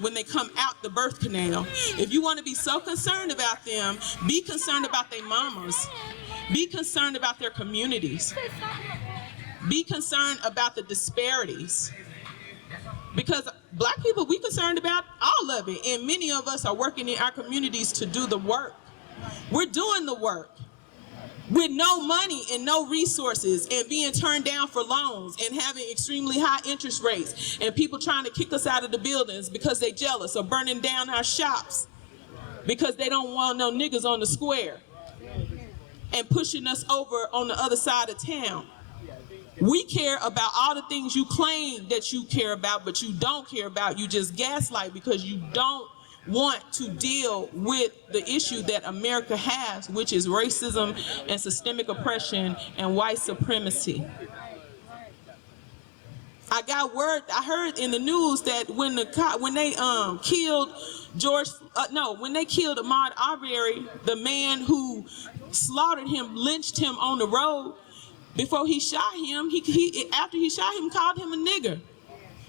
when they come out the birth canal. If you want to be so concerned about them, be concerned about their mamas. Be concerned about their communities. Be concerned about the disparities. Because black people, we concerned about all of it. And many of us are working in our communities to do the work. We're doing the work with no money and no resources, and being turned down for loans and having extremely high interest rates, and people trying to kick us out of the buildings because they jealous, or burning down our shops because they don't want no niggas on the square, and pushing us over on the other side of town. We care about all the things you claim that you care about, but you don't care about. You just gaslight because you don't want to deal with the issue that America has, which is racism and systemic oppression and white supremacy. I heard in the news that when they killed when they killed Ahmaud Arbery, the man who slaughtered him, lynched him on the road, before he shot him, after he shot him, called him a nigger,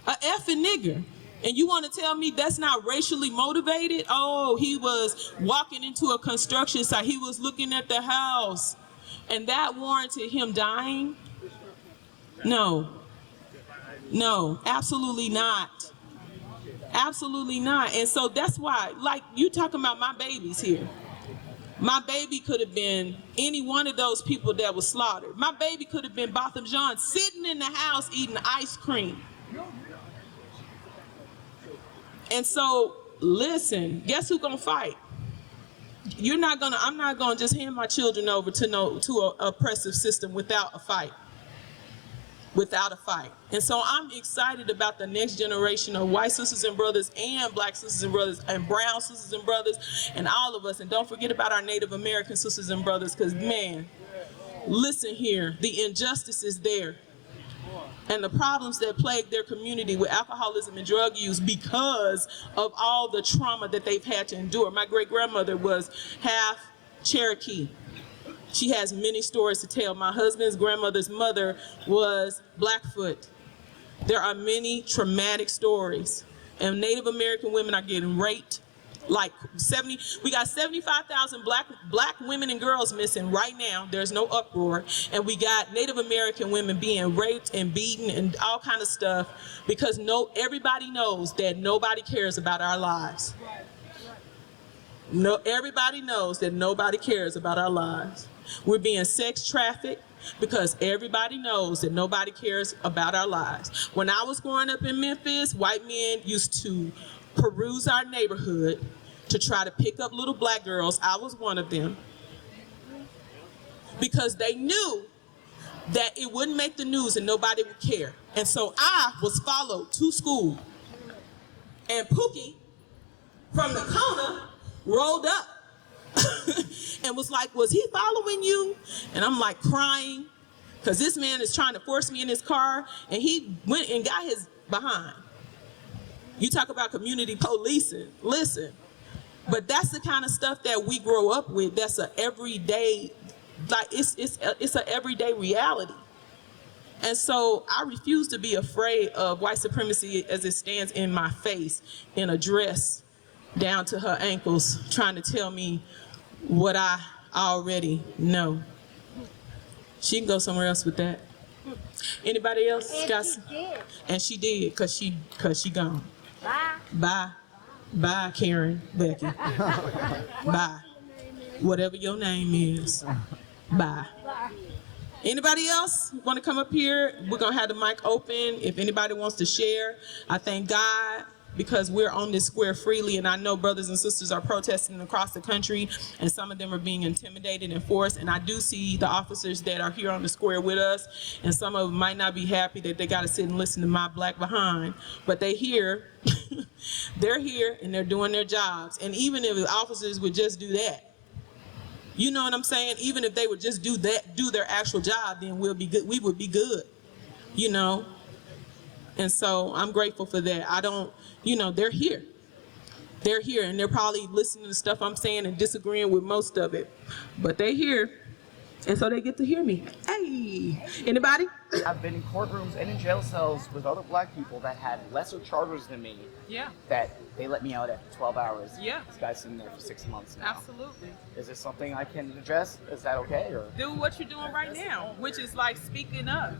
a effing nigger. And you want to tell me that's not racially motivated? Oh, he was walking into a construction site. He was looking at the house, and that warranted him dying? No, absolutely not. Absolutely not. And so that's why, like, you talking about my babies here. My baby could have been any one of those people that was slaughtered. My baby could have been Botham Jean sitting in the house eating ice cream. And so, listen, guess who's gonna fight? I'm not gonna just hand my children over to an oppressive system without a fight. Without a fight. And so I'm excited about the next generation of white sisters and brothers, and black sisters and brothers, and brown sisters and brothers, and all of us. And don't forget about our Native American sisters and brothers, because man, listen here, the injustice is there. And the problems that plague their community with alcoholism and drug use because of all the trauma that they've had to endure. My great-grandmother was half Cherokee. She has many stories to tell. My husband's grandmother's mother was Blackfoot. There are many traumatic stories. And Native American women are getting raped. Like we got 75,000 black women and girls missing right now. There's no uproar. And we got Native American women being raped and beaten and all kind of stuff because everybody knows that nobody cares about our lives. Everybody knows that nobody cares about our lives. We're being sex trafficked because everybody knows that nobody cares about our lives. When I was growing up in Memphis, white men used to peruse our neighborhood to try to pick up little black girls. I was one of them. Because they knew that it wouldn't make the news and nobody would care. And so I was followed to school. And Pookie from the corner rolled up and was like, was he following you? And I'm like crying because this man is trying to force me in his car, and he went and got his behind. You talk about community policing, listen, but that's the kind of stuff that we grow up with. That's a everyday, like it's a everyday reality. And so I refuse to be afraid of white supremacy as it stands in my face in a dress down to her ankles, trying to tell me what I already know. She can go somewhere else with that. Anybody else? And she did, cause she gone. Bye. Bye. Bye, Karen, Becky. Bye. Whatever your name is. Bye. Anybody else want to come up here? We're gonna have the mic open if anybody wants to share. I thank God because we're on this square freely, and I know brothers and sisters are protesting across the country, and some of them are being intimidated and forced, and I do see the officers that are here on the square with us, and some of them might not be happy that they got to sit and listen to my black behind, but they here, they're here, and they're doing their jobs. And even if the officers would just do that, you know what I'm saying? Even if they would just do that, do their actual job, then we'll be good. We would be good, you know? And so I'm grateful for that. I don't, they're here. They're here, and they're probably listening to stuff I'm saying and disagreeing with most of it. But they're here, and so they get to hear me. Hey, anybody? I've been in courtrooms and in jail cells with other black people that had lesser charges than me. Yeah. That they let me out after 12 hours. Yeah. This guy's sitting there for 6 months now. Absolutely. Is this something I can address? Is that okay? Or Do what you're doing right now, which is like speaking up.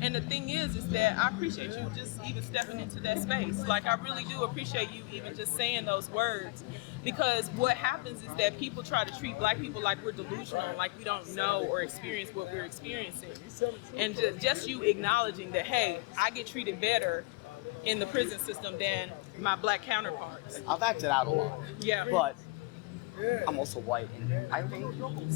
And the thing is that I appreciate you just even stepping into that space. Like, I really do appreciate you even just saying those words. Because what happens is that people try to treat black people like we're delusional, like we don't know or experience what we're experiencing. And just you acknowledging that, hey, I get treated better in the prison system than my black counterparts. I've acted out a lot. Yeah. But I'm also white, and I think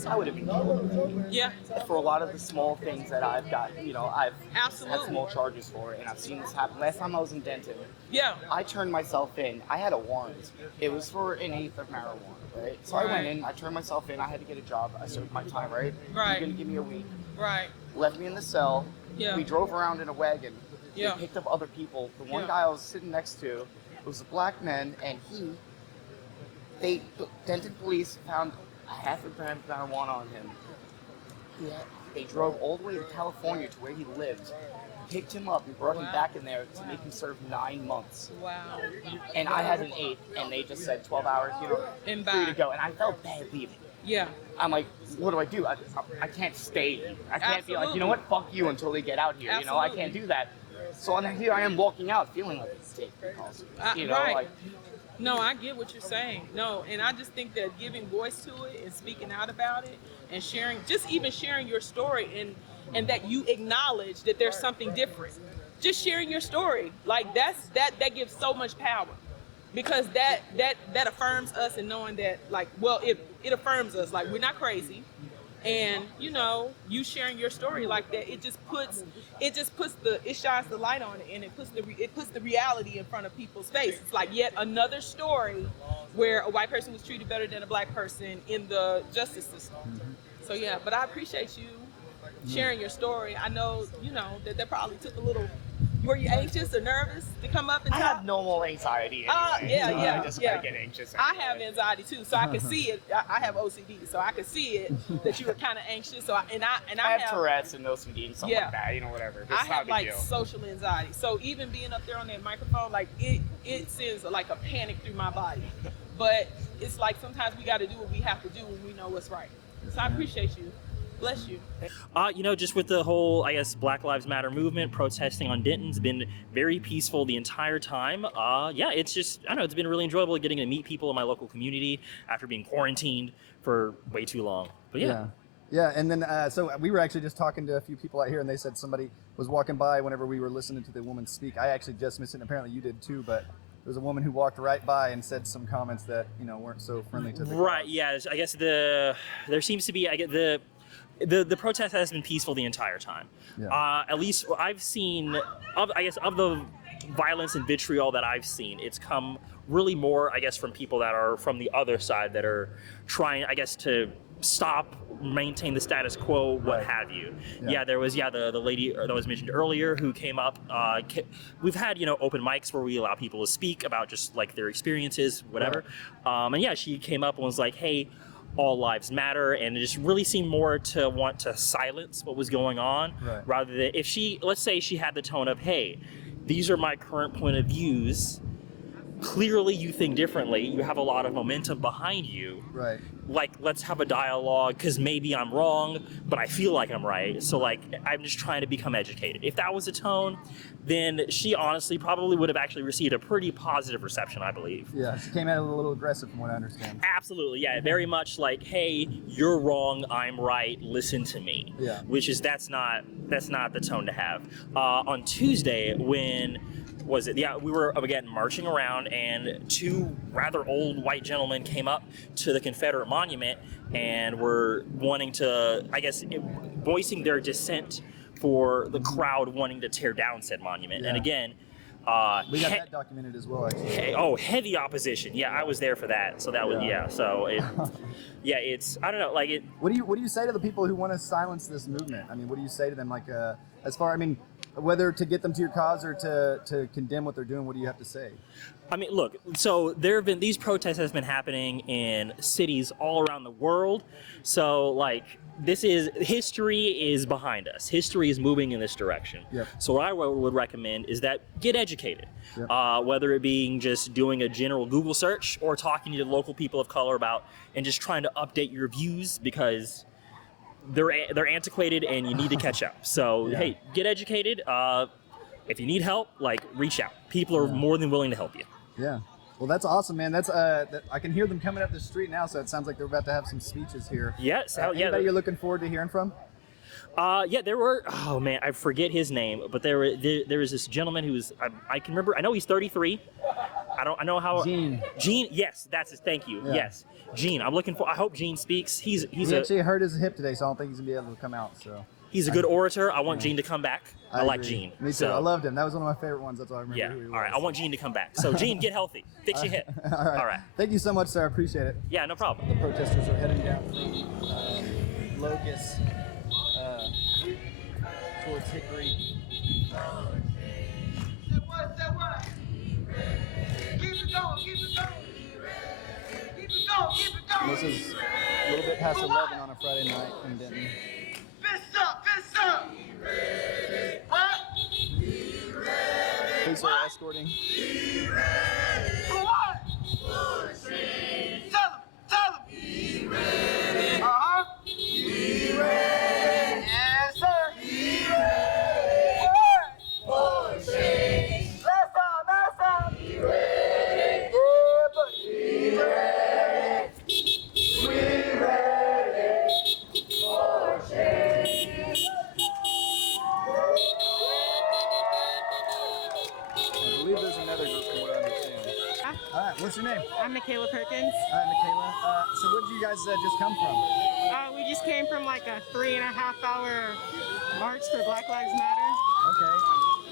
I would have been killed. Yeah. For a lot of the small things that I've got, I've Absolutely. had small charges for, and I've seen this happen. Last time I was in Denton, Yeah. I turned myself in. I had a warrant. It was for an eighth of marijuana, right? So I went in, I turned myself in, I had to get a job. I served my time, right? Right. You're going to give me a week. Right. Left me in the cell. Yeah. We drove around in a wagon. Yeah. We picked up other people. The one Yeah. guy I was sitting next to was a black man, and Denton police found a half a gram of marijuana on him. Yeah. They drove all the way to California to where he lived, picked him up, and brought him back in there to make him serve 9 months. Wow. And I had an 8, and they just said 12 hours, And free to back. go. And I felt bad leaving. Yeah. I'm like, what do? I can't stay. I can't be like, you know what, fuck you until they get out here. I can't Absolutely. do that. So here I am walking out feeling like a dick because, Right. like. No, I get what you're saying. No, and I just think that giving voice to it and speaking out about it and sharing, just even sharing your story and that you acknowledge that there's something different. Just sharing your story, like that gives so much power, because that affirms us and knowing that, like, well, it affirms us, like, we're not crazy. And you sharing your story like that, it shines the light on it, and it puts the reality in front of people's face. It's like yet another story where a white person was treated better than a black person in the justice system. So yeah, but I appreciate you sharing your story. I know that probably took a little. Were you anxious or nervous to come up and talk? I have normal anxiety anyway. I just kind of get anxious. I have anxiety too, so I can see it. I have OCD, so I can see it that you were kind of anxious. So I have Tourette's and OCD and stuff like that. Whatever. It's I have not a big deal. social anxiety. So even being up there on that microphone, like it sends like a panic through my body. But it's like sometimes we got to do what we have to do when we know what's right. So I appreciate you. Bless you. Just with the whole, I guess, Black Lives Matter movement, protesting on Denton's been very peaceful the entire time. It's just, I don't know, it's been really enjoyable getting to meet people in my local community after being quarantined for way too long. But yeah. And then, so we were actually just talking to a few people out here, and they said somebody was walking by whenever we were listening to the woman speak. I actually just missed it, and apparently you did too, but there was a woman who walked right by and said some comments that, weren't so friendly to the Right, cause. yeah, I guess there seems to be, the protest has been peaceful the entire time. Yeah. At least I've seen, of the violence and vitriol that I've seen, it's come really more, I guess, from people that are from the other side that are trying, I guess, to stop, maintain the status quo, what have you. Yeah, there was, the lady that was mentioned earlier who came up. We've had, open mics where we allow people to speak about just like their experiences, whatever. And she came up and was like, hey, all lives matter, and it just really seemed more to want to silence what was going on, rather than let's say she had the tone of, hey, these are my current point of views, clearly you think differently, you have a lot of momentum behind you, right? Like, let's have a dialogue, because maybe I'm wrong, but I feel like I'm right, so like I'm just trying to become educated. If that was a tone, then she honestly probably would have actually received a pretty positive reception, I believe. Yeah, she came at it a little aggressive from what I understand. Absolutely, yeah, very much like, hey, you're wrong, I'm right, listen to me. Yeah. Which is, that's not the tone to have. On Tuesday, when was it? Yeah, we were again marching around, and two rather old white gentlemen came up to the Confederate monument and were wanting to, I guess, voicing their dissent for the crowd wanting to tear down said monument. And again, we got that documented as well, actually. Heavy opposition. Yeah, I was there for that. So that was So it's, I don't know, like it. What do you say to the people who want to silence this movement? I mean, what do you say to them? Like, whether to get them to your cause or to condemn what they're doing, what do you have to say? I mean, look, so these protests has been happening in cities all around the world. So like history is behind us. History is moving in this direction. Yep. So what I would recommend is that get educated, whether it being just doing a general Google search or talking to local people of color about and just trying to update your views because they're antiquated and you need to catch up. So hey, get educated. If you need help, like reach out. People are more than willing to help you. Yeah. Well, that's awesome, man. That's I can hear them coming up the street now, so it sounds like they're about to have some speeches here. Yes. Anybody you're looking forward to hearing from? There were. Oh man, I forget his name, but there was this gentleman who was. I can remember. I know he's 33. I know how. Gene. Gene. Yes, that's his. Thank you. Yeah. Yes, Gene. I'm looking for. I hope Gene speaks. He actually hurt his hip today, so I don't think he's gonna be able to come out. So. He's a good orator. I want Gene to come back. I like agree. Gene. Me too. So, I loved him. That was one of my favorite ones. That's why I remember yeah. who he was. All right. I want Gene to come back. So Gene, get healthy. Fix your hip. All right. Thank you so much, sir. I appreciate it. Yeah. No problem. The protesters are heading down from Locust towards Hickory. Say what? Keep it going. Keep it going. This is a little bit past 11 on a Friday night in Denton. Fist up. What? Police are escorting. For what? Tell them. Uh-huh. Yes, sir. For what? Last time. Yeah, buddy. I believe there's another group from what I understand. All right, what's your name? I'm Michaela Perkins. All right, Michaela. So where did you guys just come from? We just came from like a 3.5-hour march for Black Lives Matter. Okay.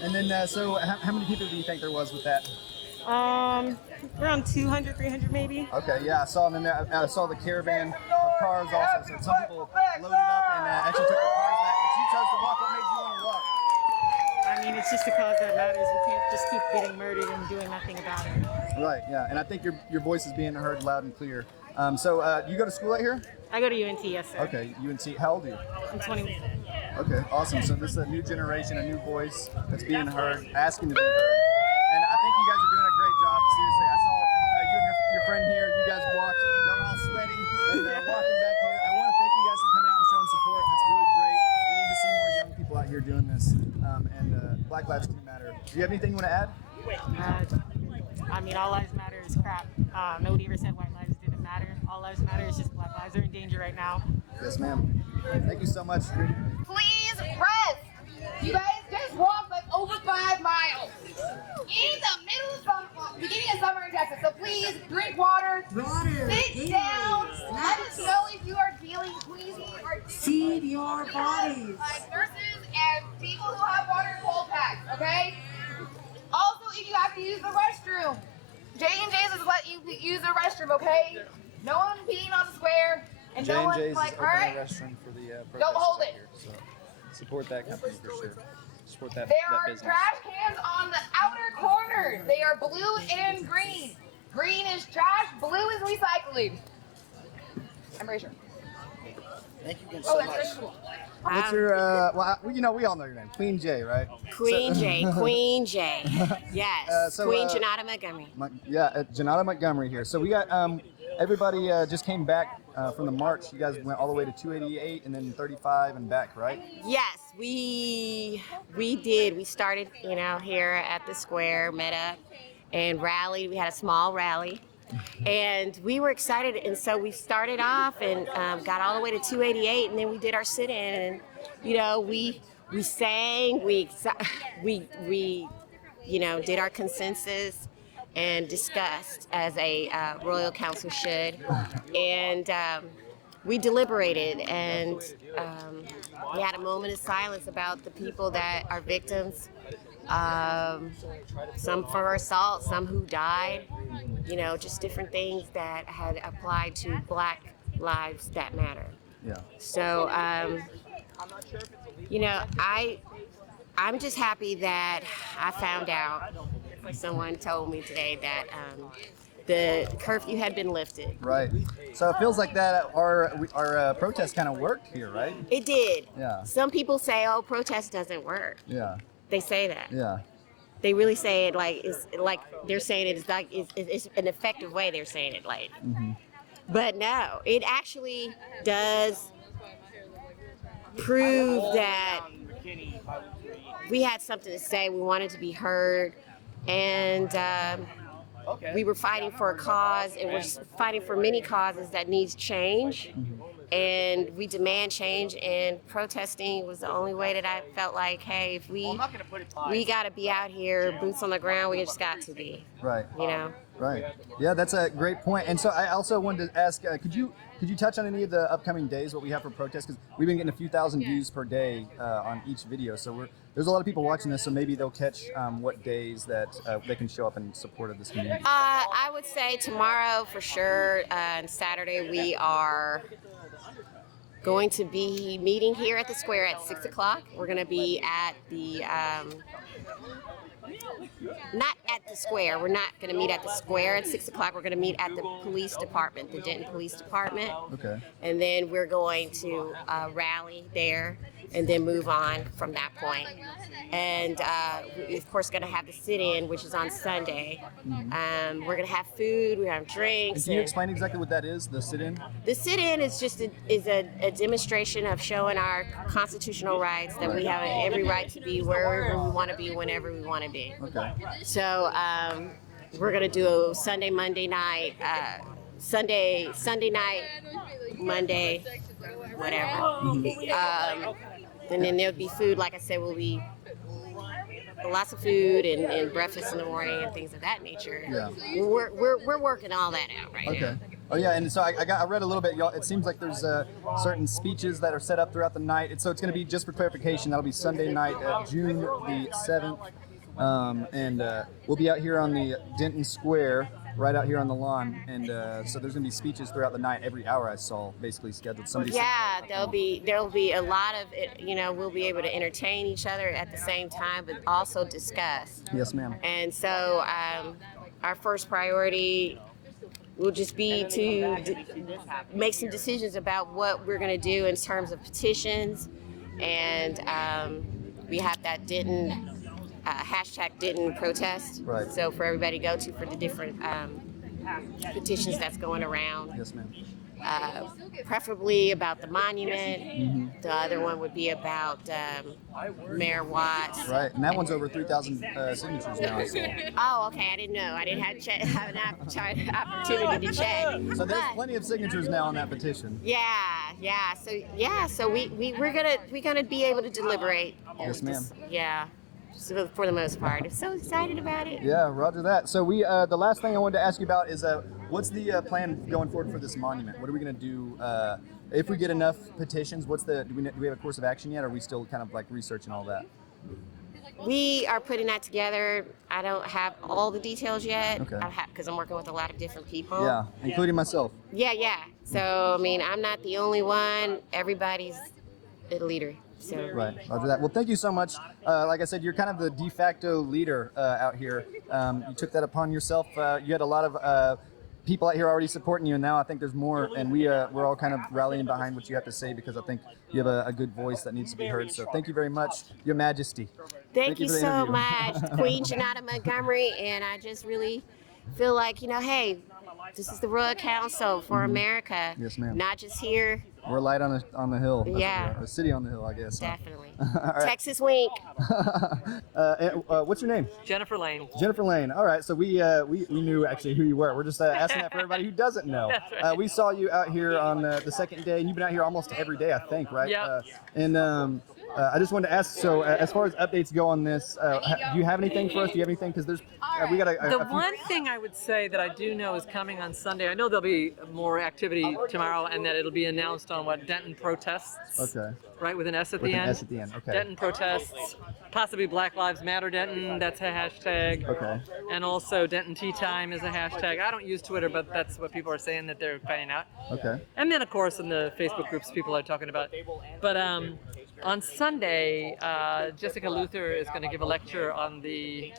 And then, so how many people do you think there was with that? Around 200, 300 maybe. Okay, yeah, I saw them in there. I saw the caravan of cars also. So some people loaded up and actually took their cars back. But you chose to walk. What made you want to walk? I mean, it's just a cause that matters. We can't just keep getting murdered and doing nothing about it. Right, yeah. And I think your voice is being heard loud and clear. So you go to school out here? I go to UNT, yes, sir. Okay, UNC. How old are you? I'm 20. Okay, awesome. So this is a new generation, a new voice that's being heard, asking to be heard. And I think you guys are doing a great job. Seriously, I saw you and your friend here. You guys walked. Y'all all sweaty and walking back here. I want to thank you guys for coming out and showing support. That's really great. We need to see more young people out here doing this. And Black Lives do matter. Do you have anything you want to add? I mean, all lives matter is crap. Nobody ever said white lives didn't matter. All lives matter. It's just Black lives are in danger right now. Yes, ma'am. Thank you so much. Please rest. You guys just walked like over 5 miles. In the middle of summer, beginning of summer in Texas. So please drink water. Sit down. Let us know if you are feeling queasy or Feed your bodies. like nurses and people who have water cold packs. Okay. Also, if you have to use the restroom, J&J's has let you use the restroom. Okay. No one peeing on the square. And no one's J&J's is like, all opening right. a restroom for the protesters Don't hold out it. here, so support that company for sure. Support that There that are business. trash cans on the outer corners. They are blue and green. Green is trash, blue is recycling. I'm pretty sure. Thank you again Oh, so that's much. really cool. What's your we all know your name, Queen J, right? Queen J. Queen J. Yes. Queen Janata Montgomery. Janata Montgomery here. So we got everybody just came back from the march. You guys went all the way to 288 and then 35 and back, right? Yes, we did. We started, here at the square, met up and rallied. We had a small rally. And we were excited, and so we started off and got all the way to 288, and then we did our sit-in, and we sang, we did our consensus and discussed as a royal council should, and we deliberated, and we had a moment of silence about the people that are victims. Some for assault, some who died, just different things that had applied to Black lives that matter. Yeah. So, I'm just happy that I found out. Someone told me today that the curfew had been lifted. Right. So it feels like that our protest kind of worked here, right? It did. Yeah. Some people say, "Oh, protest doesn't work." Yeah. They say that. Yeah. They really say it like it's like they're saying it's like it's an effective way they're saying it like. Mm-hmm. But no, it actually does prove that we had something to say. We wanted to be heard, and we were fighting for a cause, and we're fighting for many causes that needs change. And we demand change, and protesting was the only way that I felt like, hey, if we got to be out here, boots on the ground, we just got to be. Right. You know. Right. Yeah, that's a great point. And so I also wanted to ask, could you touch on any of the upcoming days, what we have for protests? Because we've been getting a few thousand views per day on each video. So there's a lot of people watching this, so maybe they'll catch what days that they can show up in support of this community. I would say tomorrow for sure, and Saturday we are going to be meeting here at the square at 6 o'clock. We're going to be at the, not at the square. We're not going to meet at the square at 6 o'clock. We're going to meet at the police department, the Denton Police Department. Okay. And then we're going to rally there and then move on from that point. And we're of course going to have the sit-in, which is on Sunday. We're going to have food, we have drinks. Can you explain exactly what that is, the sit-in? The sit-in is just a demonstration of showing our constitutional rights, that we have every right to be wherever we want to be, whenever we want to be. Okay. So we're going to do a Sunday, Monday night, Sunday night, Monday, whatever. And then there'll be food, like I said, will be lots of food and breakfast in the morning and things of that nature. Yeah. We're working all that out right now. Okay. Oh yeah, and so I read a little bit. Y'all, it seems like there's certain speeches that are set up throughout the night. So it's going to be, just for clarification, that'll be Sunday night, June the 7th, and we'll be out here on the Denton Square, right out here on the lawn, and so there's going to be speeches throughout the night, every hour I saw, basically scheduled. There'll be a lot of it. You know, we'll be able to entertain each other at the same time, but also discuss. Yes, ma'am. And so our first priority will just be to make some decisions about what we're going to do in terms of petitions, and we have that Denton hashtag Denton protest. Right. So for everybody to go to for the different petitions that's going around. Yes, ma'am. Preferably about the monument. The other one would be about Mayor Watts. Right, and that one's over 3,000 signatures now. I saw. Oh, okay. I didn't know. I didn't have an opportunity to check. So there's plenty of signatures now on that petition. So we're gonna be able to deliberate. Yes, ma'am. So for the most part, I'm so excited about it. Yeah, roger that. So the last thing I wanted to ask you about is what's the plan going forward for this monument? What are we going to do if we get enough petitions? Do we have a course of action yet, or are we still kind of like researching all that? We are putting that together. I don't have all the details yet. Okay. Because I'm working with a lot of different people. Yeah, including myself. Yeah. So I mean, I'm not the only one. Everybody's a leader. So. Right, roger that. Well, thank you so much. Like I said, you're kind of the de facto leader out here. You took that upon yourself. You had a lot of people out here already supporting you, and now I think there's more, and we're all kind of rallying behind what you have to say, because I think you have a good voice that needs to be heard. So thank you very much, Your Majesty. Thank you so much, Queen Janata Montgomery, and I just really feel like, hey, this is the Royal Council for America. Yes, ma'am. Not just here. We're light on the hill. That's Yeah. a city on the hill, I guess. Definitely. Right. Texas wink. What's your name? Jennifer Lane. Jennifer Lane. All right, so we knew actually who you were. We're just asking that for everybody who doesn't know. That's right. We saw you out here on the second day, and you've been out here almost every day, I think, right? Yep. I just wanted to ask, so as far as updates go on this, do you have anything for us? Do you have anything? Because there's, we got The one thing I would say that I do know is coming on Sunday. I know there'll be more activity tomorrow, and that it'll be announced on Denton protests. Okay. Right, with an S at With the an end. S at the end, okay. Denton protests, possibly Black Lives Matter Denton, that's a hashtag. Okay. And also Denton Tea Time is a hashtag. I don't use Twitter, but that's what people are saying that they're finding out. Okay. And then, of course, in the Facebook groups, people are talking about. But On Sunday, Jessica Luther is going to give a lecture on the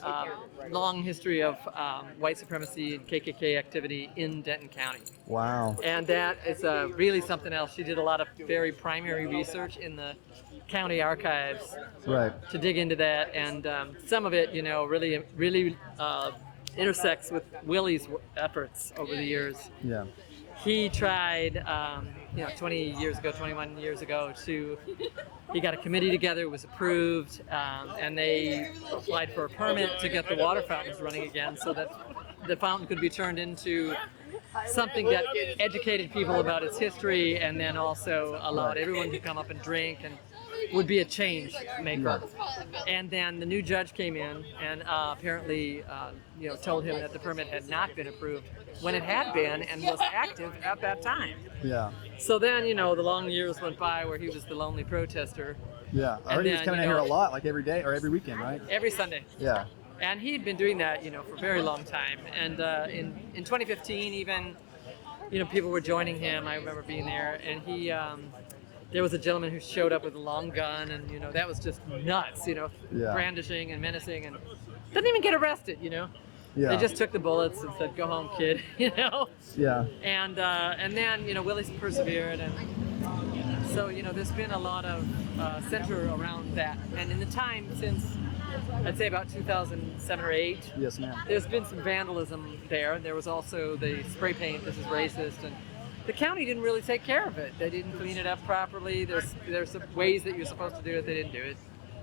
long history of white supremacy and KKK activity in Denton County. Wow. And that is really something else. She did a lot of very primary research in the county archives Right. to dig into that, and some of it, really intersects with Willie's efforts over the years. Yeah. He tried, 21 years ago, he got a committee together, it was approved, and they applied for a permit to get the water fountains running again so that the fountain could be turned into something that educated people about its history and then also allowed everyone to come up and drink and would be a change maker. And then the new judge came in and apparently told him that the permit had not been approved when it had been and was active at that time. Yeah. So then, the long years went by where he was the lonely protester. Yeah. I heard he was coming out here a lot, like every day or every weekend, right? Every Sunday. Yeah. And he'd been doing that, for a very long time. And in 2015, even, people were joining him. I remember being there, and he, there was a gentleman who showed up with a long gun, and that was just nuts, brandishing and menacing, and didn't even get arrested, Yeah. They just took the bullets and said, "Go home, kid," Yeah. And then Willie's persevered, and so there's been a lot of center around that, and in the time since I'd say about 2007 or 8. Yes, ma'am. There's been some vandalism there. There was also the spray paint, "This is racist," and the county didn't really take care of it. They didn't clean it up properly. There's some ways that you're supposed to do it, they didn't do it.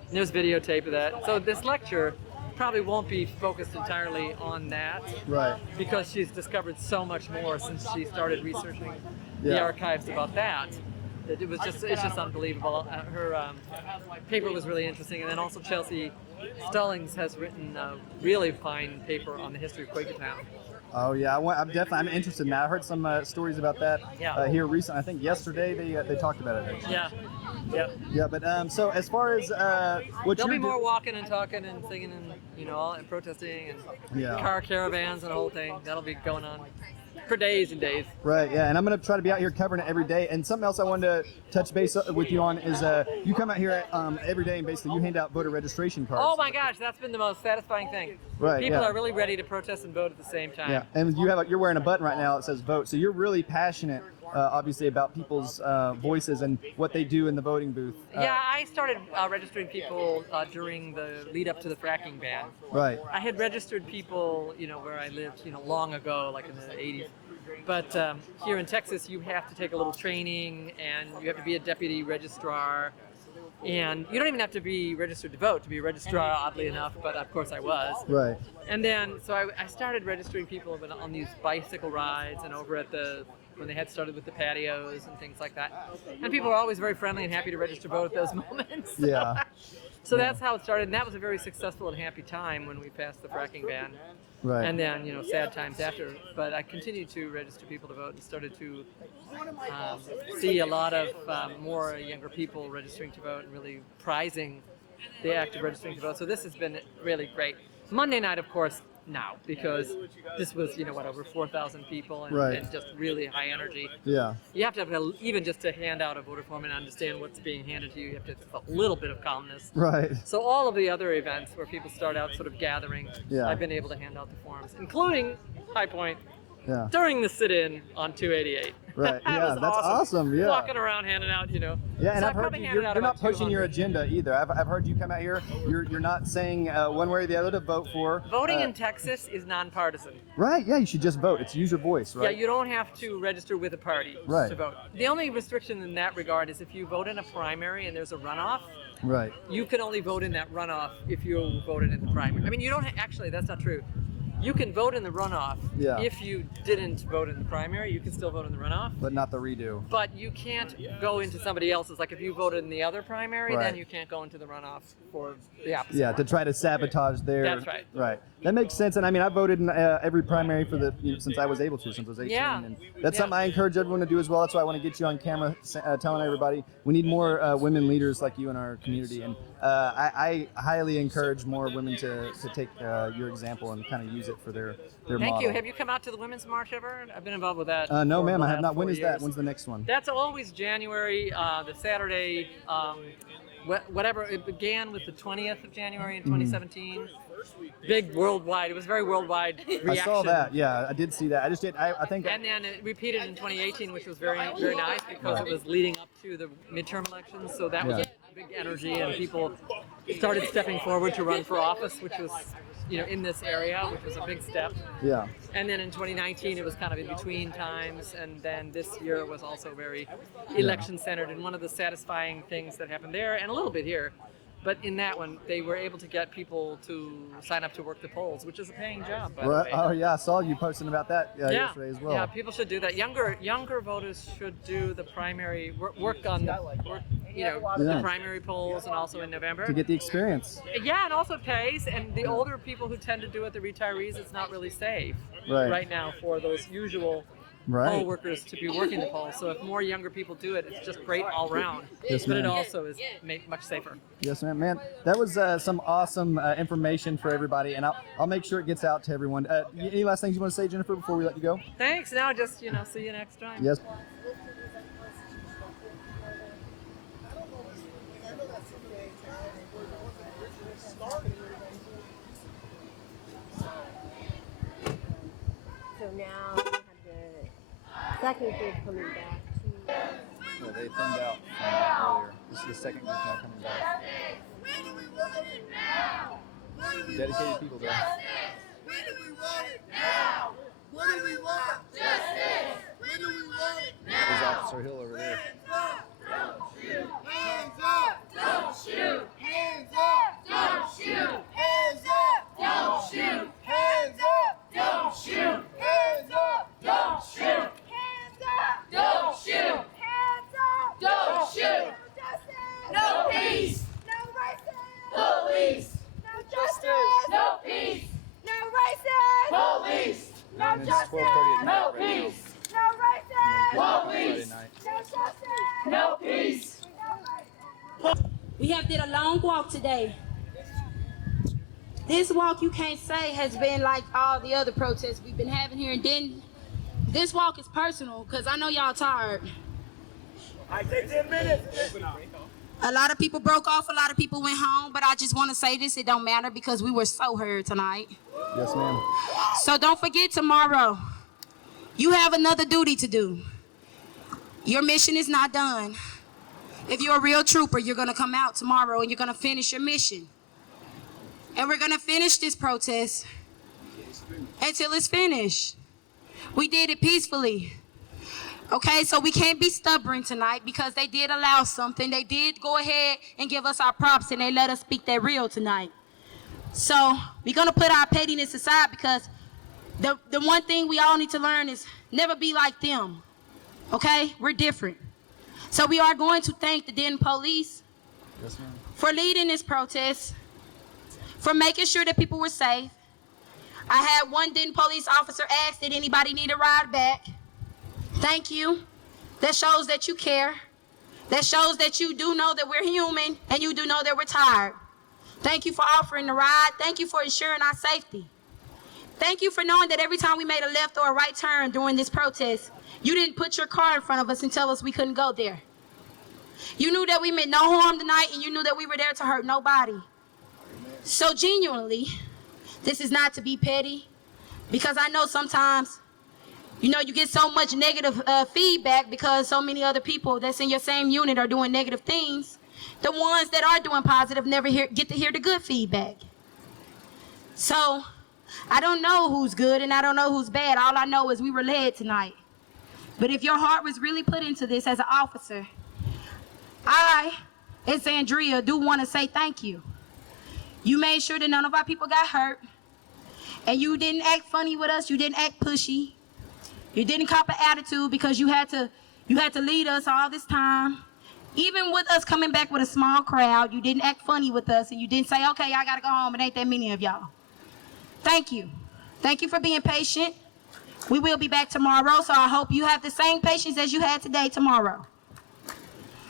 And there's videotape of that. So this lecture probably won't be focused entirely on that. Right. Because she's discovered so much more since she started researching the Yeah. archives about that. It's just unbelievable. Her paper was really interesting, and then also Chelsea Stallings has written a really fine paper on the history of Quakertown. Oh yeah, I'm interested in that. I heard some stories about that here recently. I think yesterday they talked about it. Actually. Yeah. Yep. Yeah, but so as far as what there'll you're be more walking and talking and singing and all and protesting and Yeah. car caravans and the whole thing. That'll be going on for days and days. Right, yeah, and I'm going to try to be out here covering it every day. And something else I wanted to touch base with you on is you come out here every day and basically you hand out voter registration cards. Oh my gosh, that's been the most satisfying thing. Right, People yeah. are really ready to protest and vote at the same time. Yeah, and you're wearing a button right now that says vote, so you're really passionate, obviously, about people's voices and what they do in the voting booth. Yeah, I started registering people during the lead up to the fracking ban. Right. I had registered people, where I lived, long ago, like in the 80s. But here in Texas, you have to take a little training, and you have to be a deputy registrar. And you don't even have to be registered to vote to be a registrar, oddly enough, but of course I was. Right. And then, so I started registering people on these bicycle rides and over at when they had started with the patios and things like that. And people were always very friendly and happy to register to vote at those moments. Yeah. So that's how it started, and that was a very successful and happy time when we passed the fracking ban. Right. And then, sad times after. But I continued to register people to vote and started to see a lot of more younger people registering to vote and really prizing the act of registering to vote. So this has been really great. Monday night, of course, now, because this was, over 4,000 people and, Right. and just really high energy. Yeah. You have to have, even just to hand out a voter form and understand what's being handed to you, you have to have a little bit of calmness. Right. So all of the other events where people start out sort of gathering, Yeah. I've been able to hand out the forms, including High Point Yeah. during the sit-in on 288. Right. That Yeah, was that's awesome. Yeah. Walking around handing out, Yeah, So and I I've heard probably you're handed out not about pushing your 200. agenda either. I've heard you come out here. You're not saying one way or the other to vote for. Voting in Texas is nonpartisan. Right. Yeah, you should just vote. It's use your voice, right? Yeah, you don't have to register with a party Right. to vote. The only restriction in that regard is if you vote in a primary and there's a runoff, Right. you can only vote in that runoff if you voted in the primary. I mean, you don't actually, that's not true. You can vote in the runoff. Yeah. If you didn't vote in the primary, you can still vote in the runoff. But not the redo. But you can't go into somebody else's. Like if you voted in the other primary, Right. then you can't go into the runoff for the opposite. Yeah, to try to sabotage their. That's right. Right. That makes sense. And I mean, I voted in every primary for since I was able to, since I was 18. Yeah. And that's Yeah. something I encourage everyone to do as well. That's why I want to get you on camera telling everybody we need more women leaders like you in our community. And I highly encourage more women to take your example and kind of use it for their Thank model. you. Have you come out to the Women's March ever? I've been involved with that. No, for ma'am, the I have last not. When 4 is that? years. When's the next one? That's always January, the Saturday whatever. It began with the 20th of January in 2017. Big worldwide. It was very worldwide reaction. I saw that. Yeah, I did see that. I think. And then it repeated in 2018, which was very nice because it was leading up to the midterm elections. So that was a big energy, and people started stepping forward to run for office, which was, in this area, which was a big step. Yeah. And then in 2019, it was kind of in between times, and then this year was also very election centered. And one of the satisfying things that happened there, and a little bit here, but in that one, they were able to get people to sign up to work the polls, which is a paying job, by the way. Oh yeah, I saw you posting about that yesterday as well. Yeah, people should do that. Younger voters should do the primary work on the primary polls, and also in November to get the experience. Yeah, and also pays. And the older people who tend to do it, the retirees, it's not really safe right now for those usual poll workers to be working the polls. So if more younger people do it, it's just great all around. Yes, but ma'am. it also is much safer. Yes, ma'am. Man, that was some awesome information for everybody, and I'll make sure it gets out to everyone. Any last things you want to say, Jennifer, before we let you go? Thanks. Now just see you next time. Yes. So now we have the second group coming back to. Yeah, they thinned out from earlier. This is the second group now coming back. Dedicated people there. When do we want it now? What do we want? Justice! When do we want it now? There's Officer Hill over there. Hands up! Don't shoot! Hands up! Don't shoot! Hands up! Don't shoot! Hands up! Don't shoot! Hands up! Don't shoot! Hands up! Don't shoot! Hands up! Don't shoot! No peace! No racism! Police! No justice! No peace! No racism! Police! No justice! No peace! No racism! Police! No justice! No peace! We have did a long walk today. This walk, you can't say, has been like all the other protests we've been having here in Denton. This walk is personal because I know y'all tired. I take 10 minutes. A lot of people broke off, a lot of people went home, but I just want to say this, it don't matter because we were so heard tonight. Yes, ma'am. So don't forget tomorrow, you have another duty to do. Your mission is not done. If you're a real trooper, you're gonna come out tomorrow and you're gonna finish your mission. And we're gonna finish this protest until it's finished. We did it peacefully. Okay, so we can't be stubborn tonight because they did allow something. They did go ahead and give us our props and they let us speak their real tonight. So we're gonna put our pettiness aside because the one thing we all need to learn is never be like them. Okay, we're different. So we are going to thank the Denton police for leading this protest, for making sure that people were safe. I had one Denton police officer ask, did anybody need a ride back? Thank you. That shows that you care. That shows that you do know that we're human and you do know that we're tired. Thank you for offering the ride. Thank you for ensuring our safety. Thank you for knowing that every time we made a left or a right turn during this protest, you didn't put your car in front of us and tell us we couldn't go there. You knew that we meant no harm tonight and you knew that we were there to hurt nobody. So genuinely, this is not to be petty because I know sometimes, you get so much negative feedback because so many other people that's in your same unit are doing negative things. The ones that are doing positive never get to hear the good feedback. So I don't know who's good and I don't know who's bad. All I know is we were led tonight. But if your heart was really put into this as an officer, I, as Andrea, do want to say thank you. You made sure that none of our people got hurt. And you didn't act funny with us. You didn't act pushy. You didn't cop an attitude because you had to lead us all this time. Even with us coming back with a small crowd, you didn't act funny with us and you didn't say, okay, I gotta go home. It ain't that many of y'all. Thank you. Thank you for being patient. We will be back tomorrow, so I hope you have the same patience as you had today tomorrow.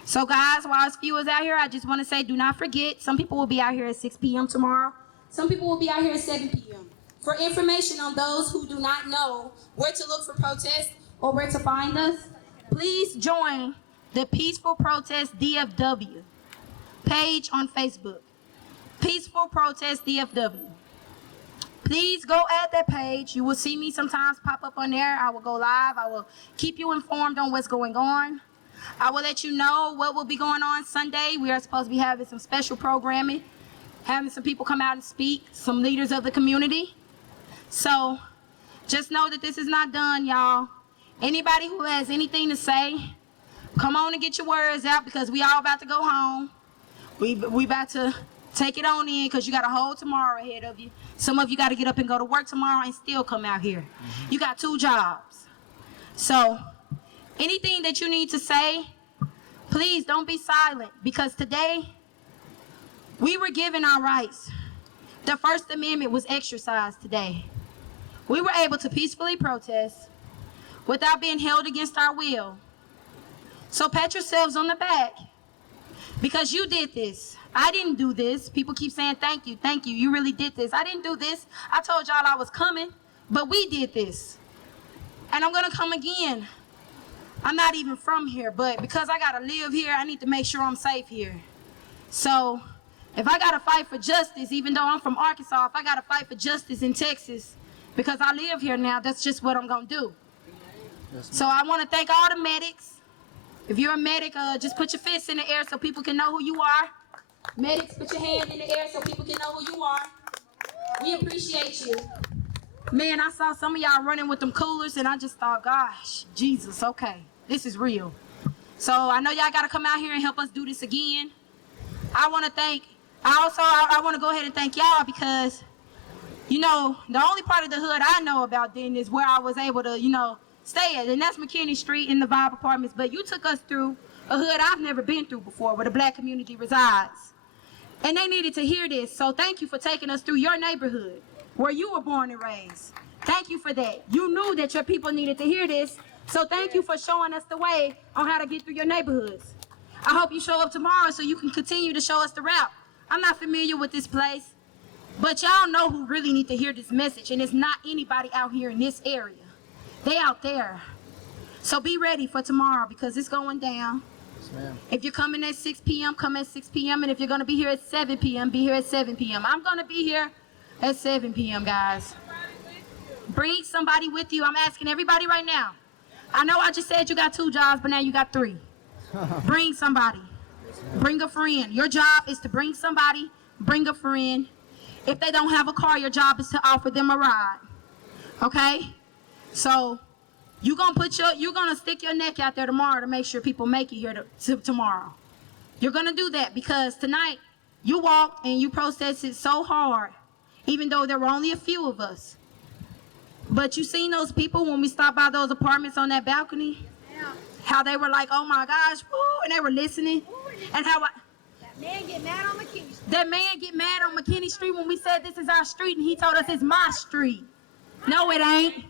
So guys, while it's viewers out here, I just want to say, do not forget, some people will be out here at 6 p.m. tomorrow. Some people will be out here at 7 p.m. For information on those who do not know where to look for protests or where to find us, please join the Peaceful Protest DFW. page on Facebook, Peaceful Protest DFW. Please go add that page. You will see me sometimes pop up on there. I will go live. I will keep you informed on what's going on. I will let you know what will be going on Sunday. We are supposed to be having some special programming, having some people come out and speak, some leaders of the community. So just know that this is not done, y'all. Anybody who has anything to say, come on and get your words out, because we all about to go home. We about to take it on in, because you got a whole tomorrow ahead of you. Some of you got to get up and go to work tomorrow and still come out here. You got 2 jobs. So anything that you need to say, please don't be silent, because today we were given our rights. The First Amendment was exercised today. We were able to peacefully protest without being held against our will. So pat yourselves on the back, because you did this. I didn't do this. People keep saying, thank you, you really did this. I didn't do this. I told y'all I was coming, but we did this. And I'm gonna come again. I'm not even from here, but because I gotta live here, I need to make sure I'm safe here. So if I gotta fight for justice, even though I'm from Arkansas, if I gotta fight for justice in Texas, because I live here now, that's just what I'm gonna do. So I wanna thank all the medics. If you're a medic, just put your fists in the air so people can know who you are. Medics, put your hand in the air so people can know who you are. We appreciate you. Man, I saw some of y'all running with them coolers, and I just thought, gosh, Jesus, okay, this is real. So I know y'all gotta come out here and help us do this again. I want to go ahead and thank y'all, because, you know, the only part of the hood I know about Denton is where I was able to, you know, stay at, and that's McKinney Street in the Vibe Apartments. But you took us through a hood I've never been through before, where the black community resides. And they needed to hear this, so thank you for taking us through your neighborhood, where you were born and raised. Thank you for that. You knew that your people needed to hear this, so thank you for showing us the way on how to get through your neighborhoods. I hope you show up tomorrow so you can continue to show us the route. I'm not familiar with this place, but y'all know who really need to hear this message, and it's not anybody out here in this area. They out there. So be ready for tomorrow, because it's going down. Yes, ma'am. If you're coming at 6 p.m., come at 6 p.m. And if you're going to be here at 7 p.m., be here at 7 p.m. I'm going to be here at 7 p.m., guys. Bring somebody with you. I'm asking everybody right now. I know I just said you got 2 jobs, but now you got 3. Bring somebody. Bring a friend. Your job is to bring somebody, bring a friend. If they don't have a car, your job is to offer them a ride. Okay? So you're gonna stick your neck out there tomorrow to make sure people make it here tomorrow. You're gonna do that, because tonight you walked and you protested so hard, even though there were only a few of us. But you seen those people when we stopped by those apartments on that balcony? How they were like, oh my gosh, woo, and they were listening. And how That man get mad on McKinney Street. that man get mad on McKinney Street when we said this is our street, and he told us it's my street. No, it ain't.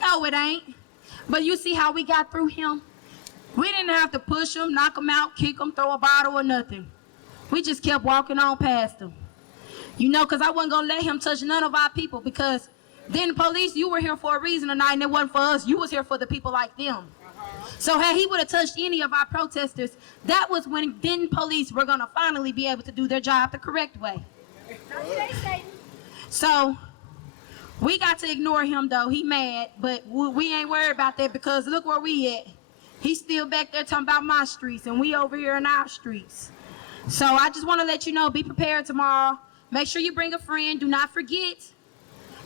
No, it ain't. But you see how we got through him? We didn't have to push him, knock him out, kick him, throw a bottle or nothing. We just kept walking on past him. You know, because I wasn't going to let him touch none of our people, because then the police, you were here for a reason tonight, and it wasn't for us. You was here for the people like them. So had he would have touched any of our protesters, that was when then police were going to finally be able to do their job the correct way. So we got to ignore him, though. He mad, but we ain't worried about that, because look where we at. He's still back there talking about my streets, and we over here in our streets. So I just want to let you know, be prepared tomorrow. Make sure you bring a friend. Do not forget.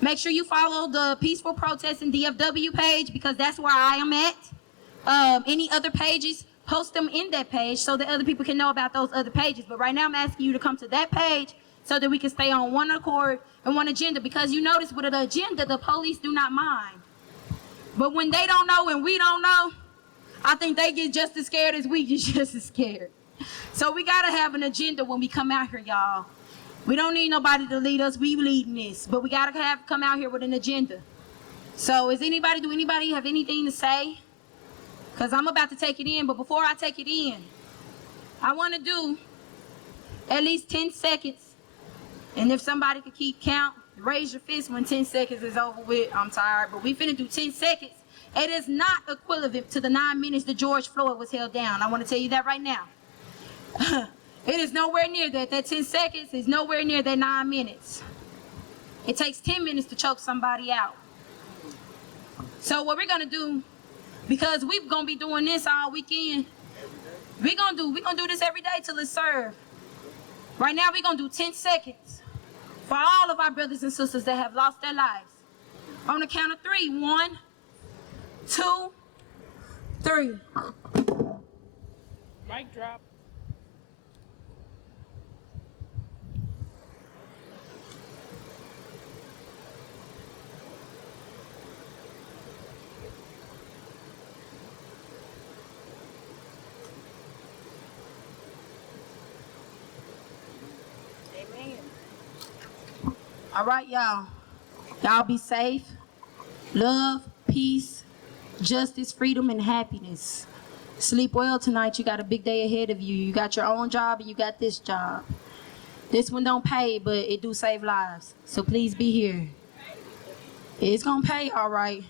Make sure you follow the Peaceful Protest and DFW page, because that's where I am at. Any other pages, post them in that page so that other people can know about those other pages. But right now I'm asking you to come to that page so that we can stay on one accord and one agenda, because you notice with an agenda, the police do not mind. But when they don't know and we don't know, I think they get just as scared as we get just as scared. So we gotta have an agenda when we come out here, y'all. We don't need nobody to lead us, we leading this, but we gotta come out here with an agenda. So do anybody have anything to say? Because I'm about to take it in, but before I take it in, I want to do at least 10 seconds. And if somebody could keep count, raise your fist when 10 seconds is over with. I'm tired, but we finna do 10 seconds. It is not equivalent to the 9 minutes that George Floyd was held down. I want to tell you that right now. It is nowhere near that. That 10 seconds is nowhere near that 9 minutes. It takes 10 minutes to choke somebody out. So what we're gonna do, because we're gonna be doing this all weekend, we're gonna do this every day till it's served. Right now we're gonna do 10 seconds for all of our brothers and sisters that have lost their lives. On the count of 3, 1, 2, 3. Mic drop. All right, y'all. Y'all be safe. Love, peace, justice, freedom, and happiness. Sleep well tonight. You got a big day ahead of you. You got your own job and you got this job. This one don't pay, but it do save lives. So please be here. It's gonna pay, all right.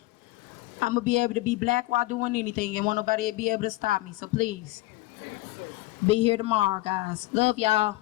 I'm gonna be able to be black while doing anything and won't nobody be able to stop me. So please, be here tomorrow, guys. Love y'all.